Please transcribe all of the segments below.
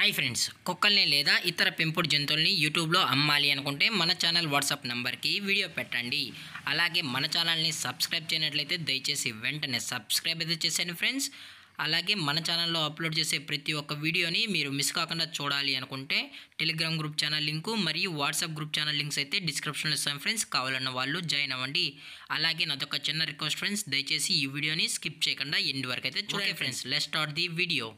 Hi friends, కుక్కల్ని లేదా ఇతర పెంపుడు జంతువుల్ని యూట్యూబ్లో అమ్మాలి అనుకుంటే మన ఛానల్ వాట్సాప్ నెంబర్కి వీడియో పెట్టండి. అలాగే మన ఛానల్ని సబ్స్క్రైబ్ చేయనట్లయితే దయచేసి వెంటనే సబ్స్క్రైబ్ అయితే చేసేయండి ఫ్రెండ్స్. అలాగే మన ఛానల్లో అప్లోడ్ చేసే ప్రతి ఒక్క వీడియోని మీరు మిస్ కాకుండా చూడాలి అనుకుంటే టెలిగ్రామ్ గ్రూప్ ఛానల్ లింకు మరియు వాట్సాప్ గ్రూప్ ఛానల్ లింక్స్ అయితే డిస్క్రిప్షన్లో ఇస్తాను ఫ్రెండ్స్. కావాలన్న వాళ్ళు జాయిన్ అవ్వండి. అలాగే నాదొక చిన్న రిక్వెస్ట్ ఫ్రెండ్స్, దయచేసి ఈ వీడియోని స్కిప్ చేయకుండా ఎండ్ వరకు అయితే చూడండి friends. Let's start the video.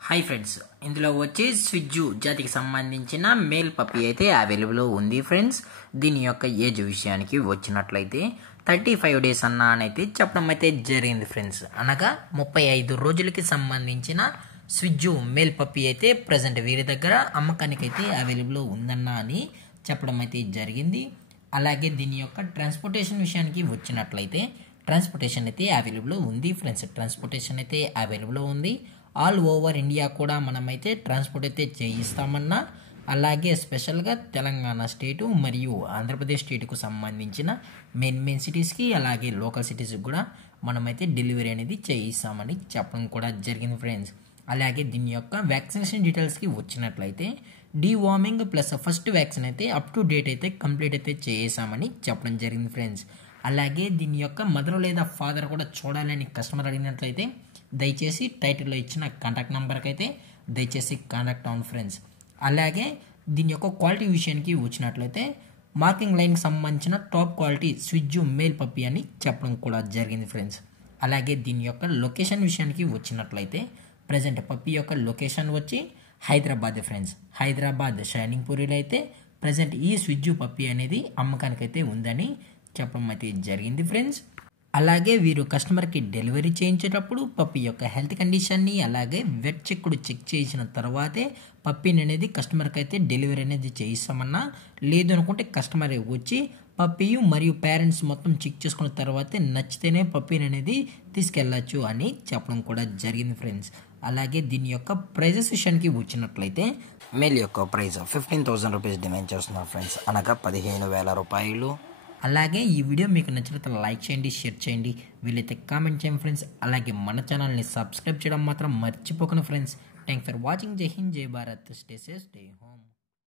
Hi friends, ఇందులో వచ్చి స్విజ్జు జాతికి సంబంధించిన మేల్ పప్పీ అయితే అవైలబుల్ ఉంది ఫ్రెండ్స్. దీని యొక్క ఏజ్ విషయానికి వచ్చినట్లయితే 35 days అయితే చెప్పడం అయితే జరిగింది ఫ్రెండ్స్. అనగా 35 రోజులకి సంబంధించిన స్విజ్జు మేల్ పప్పీ అయితే ప్రజెంట్ వీరి దగ్గర అమ్మకానికి అయితే అవైలబుల్ ఉందన్నా అని చెప్పడం అయితే జరిగింది. అలాగే దీని యొక్క ట్రాన్స్పోర్టేషన్ విషయానికి వచ్చినట్లయితే ట్రాన్స్పోర్టేషన్ అయితే అవైలబుల్ ఉంది ఫ్రెండ్స్. ట్రాన్స్పోర్టేషన్ అయితే అవైలబుల్ ఉంది. ఆల్ ఓవర్ ఇండియా కూడా మనమైతే ట్రాన్స్పోర్ట్ అయితే చేయిస్తామన్నా, అలాగే స్పెషల్గా తెలంగాణ స్టేటు మరియు ఆంధ్రప్రదేశ్ స్టేట్కు సంబంధించిన మెయిన్ సిటీస్కి అలాగే లోకల్ సిటీస్కి కూడా మనమైతే డెలివరీ అనేది చేయిస్తామని చెప్పడం కూడా జరిగింది ఫ్రెండ్స్. అలాగే దీని యొక్క వ్యాక్సినేషన్ డీటెయిల్స్కి వచ్చినట్లయితే డీవార్మింగ్ ప్లస్ ఫస్ట్ వ్యాక్సిన్ అయితే అప్ టు డేట్ అయితే కంప్లీట్ అయితే చేసామని చెప్పడం జరిగింది ఫ్రెండ్స్. అలాగే దీని యొక్క మదర్ లేదా ఫాదర్ కూడా చూడాలని కస్టమర్ అడిగినట్లయితే దయచేసి టైటిల్లో ఇచ్చిన కాంటాక్ట్ నెంబర్కి అయితే దయచేసి కాంటాక్ట్ అవ్వండి ఫ్రెండ్స్. అలాగే దీని యొక్క క్వాలిటీ విషయానికి వచ్చినట్లయితే మార్కింగ్ లైన్కి సంబంధించిన టాప్ క్వాలిటీ స్విజ్జు మేల్ పప్పీ అని చెప్పడం కూడా జరిగింది ఫ్రెండ్స్. అలాగే దీని యొక్క లొకేషన్ విషయానికి వచ్చినట్లయితే ప్రజెంట్ పప్పీ యొక్క లొకేషన్ వచ్చి హైదరాబాద్ ఫ్రెండ్స్. హైదరాబాద్ షైనింగ్ పూరిలో అయితే ప్రజెంట్ ఈ స్విజ్జు పప్పీ అనేది అమ్మకానికైతే ఉందని చెప్పడం అయితే జరిగింది ఫ్రెండ్స్. అలాగే వీరు కస్టమర్కి డెలివరీ చేయించేటప్పుడు పప్పీ యొక్క హెల్త్ కండిషన్ని అలాగే వెట్ చెక్కుడు చెక్ చేసిన తర్వాతే పప్పీని అనేది కస్టమర్కి అయితే డెలివరీ అనేది చేయిస్తామన్నా, లేదు అనుకుంటే కస్టమర్ వచ్చి పప్పీ మరియు పేరెంట్స్ మొత్తం చెక్ చేసుకున్న తర్వాతే నచ్చితేనే పప్పీని అనేది తీసుకెళ్ళచ్చు అని చెప్పడం కూడా జరిగింది ఫ్రెండ్స్. అలాగే దీని యొక్క ప్రైజెస్ విషయానికి వచ్చినట్లయితే మేల్ యొక్క ప్రైస్ 15,000 రూపీస్ డిమాండ్ చేస్తున్నారు ఫ్రెండ్స్, అనగా 15,000 రూపాయలు. అలాగే ఈ వీడియో మీకు నచ్చినట్లయితే లైక్ చేయండి, షేర్ చేయండి, వీలైతే కామెంట్ చేయండి ఫ్రెండ్స్. అలాగే మన ఛానల్ని సబ్స్క్రైబ్ చేయడం మాత్రం మర్చిపోకండి ఫ్రెండ్స్. Thanks for watching. జై హింద్, జై Bharat, stay safe, stay home.